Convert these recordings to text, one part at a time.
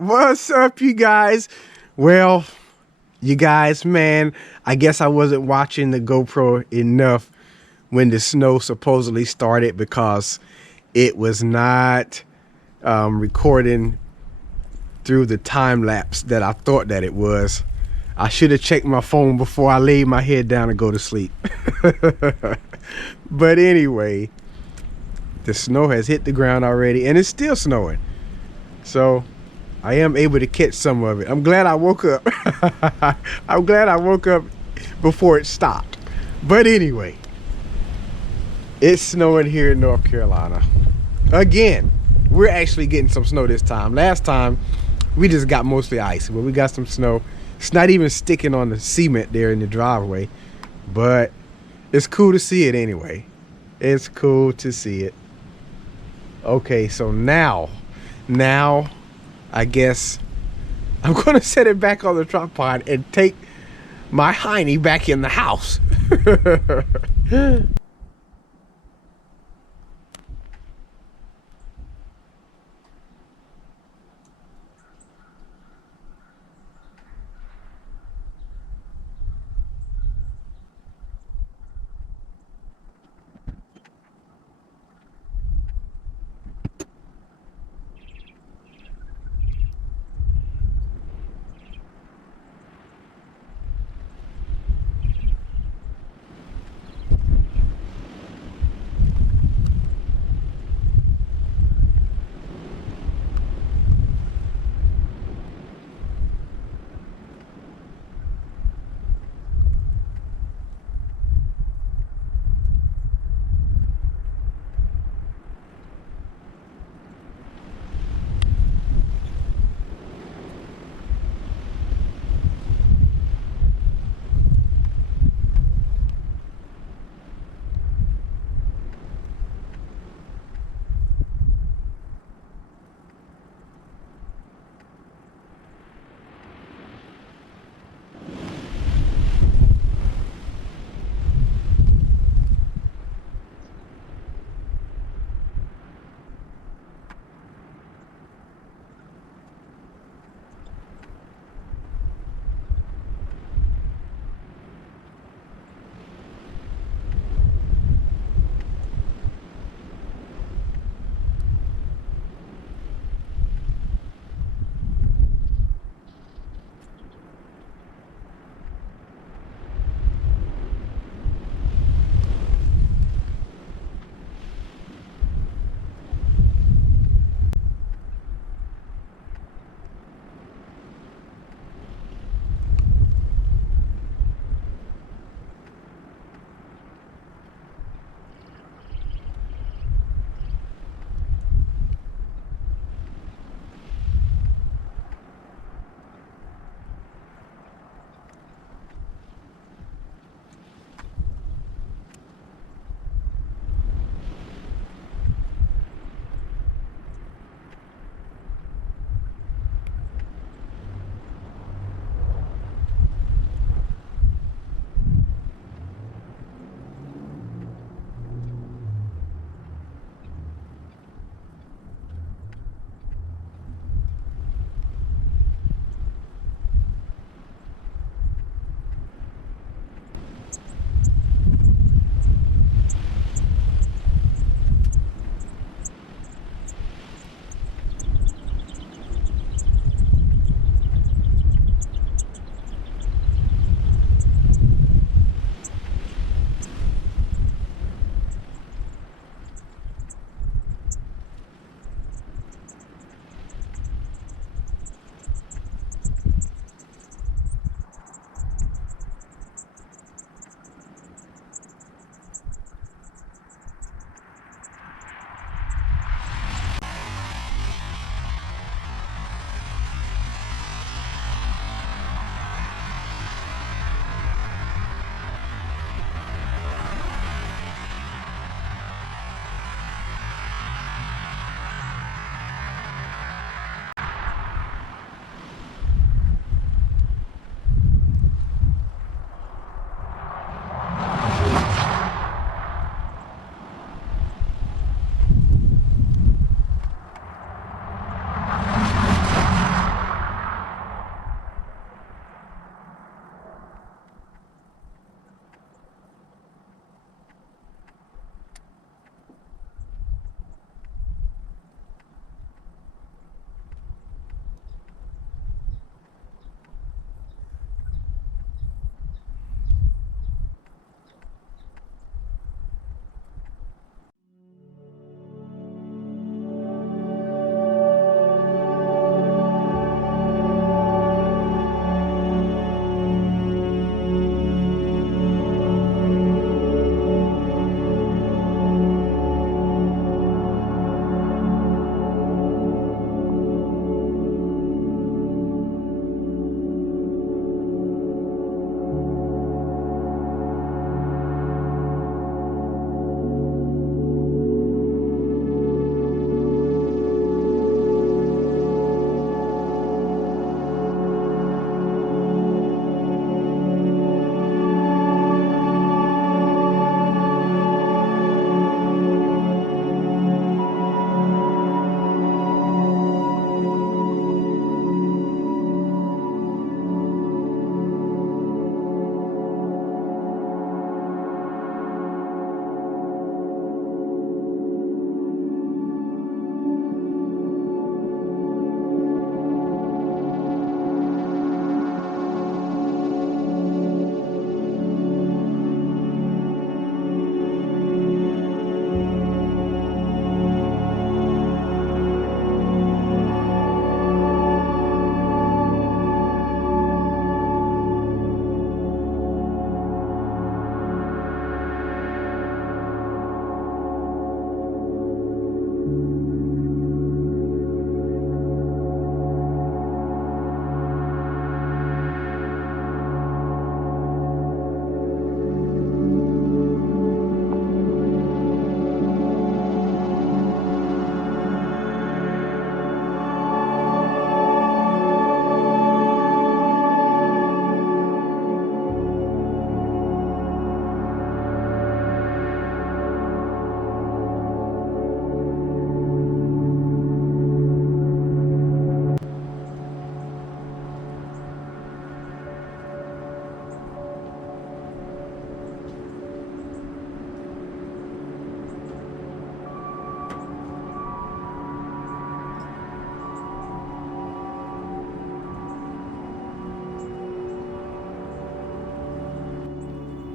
What's up, you guys? Well, you guys, man, I guess I wasn't watching the GoPro enough when the snow supposedly started because it was not recording through the time lapse that I thought that it was. I should have checked my phone before I laid my head down to go to sleep. But anyway, the snow has hit the ground already and it's still snowing. So I am able to catch some of it. I'm glad I woke up. I'm glad I woke up before it stopped. But anyway, it's snowing here in North Carolina. Again, we're actually getting some snow this time. Last time, we just got mostly ice, but we got some snow. It's not even sticking on the cement there in the driveway, but it's cool to see it anyway. It's cool to see it. Okay, so now, I guess I'm gonna set it back on the tripod and take my hiney back in the house.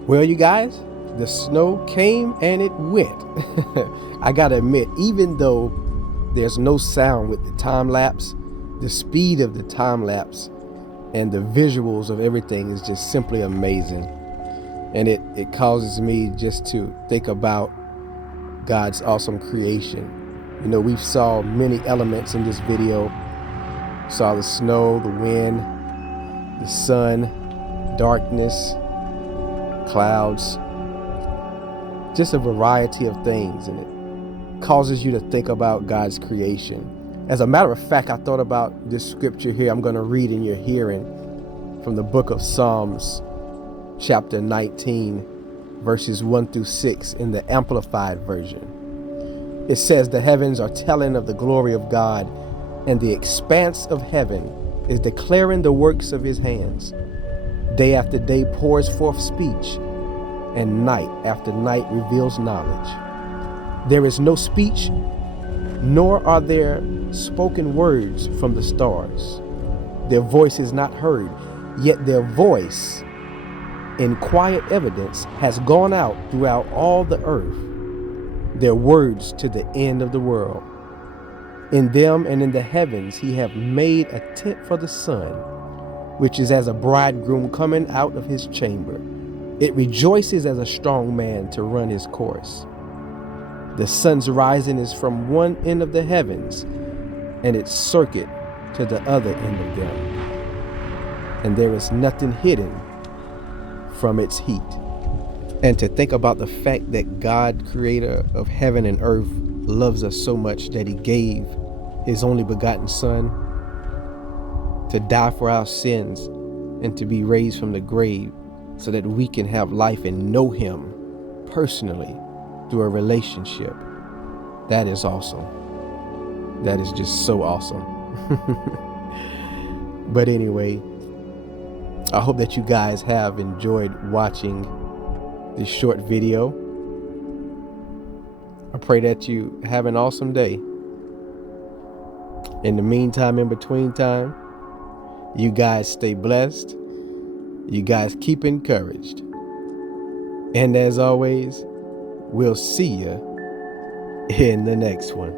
Well, you guys, the snow came and it went. I gotta admit, even though there's no sound with the time lapse, the speed of the time lapse and the visuals of everything is just simply amazing. And it causes me just to think about God's awesome creation. You know, we saw many elements in this video. Saw the snow, the wind, the sun, darkness, clouds, just a variety of things, and it causes you to think about God's creation. As a matter of fact, I thought about this scripture here I'm going to read in your hearing from the book of Psalms, chapter 19, verses 1 through 6 in the Amplified version. It says, "The heavens are telling of the glory of God, and the expanse of heaven is declaring the works of his hands. Day after day pours forth speech, and night after night reveals knowledge. There is no speech, nor are there spoken words from the stars. Their voice is not heard, yet their voice in quiet evidence has gone out throughout all the earth, their words to the end of the world. In them and in the heavens he hath made a tent for the sun, which is as a bridegroom coming out of his chamber. It rejoices as a strong man to run his course. The sun's rising is from one end of the heavens, and its circuit to the other end of them. And there is nothing hidden from its heat." And to think about the fact that God, creator of heaven and earth, loves us so much that he gave his only begotten son to die for our sins and to be raised from the grave so that we can have life and know him personally through a relationship. That is awesome. That is just so awesome. But anyway, I hope that you guys have enjoyed watching this short video. I pray that you have an awesome day. In the meantime, in between time, you guys stay blessed. You guys keep encouraged. And as always, we'll see you in the next one.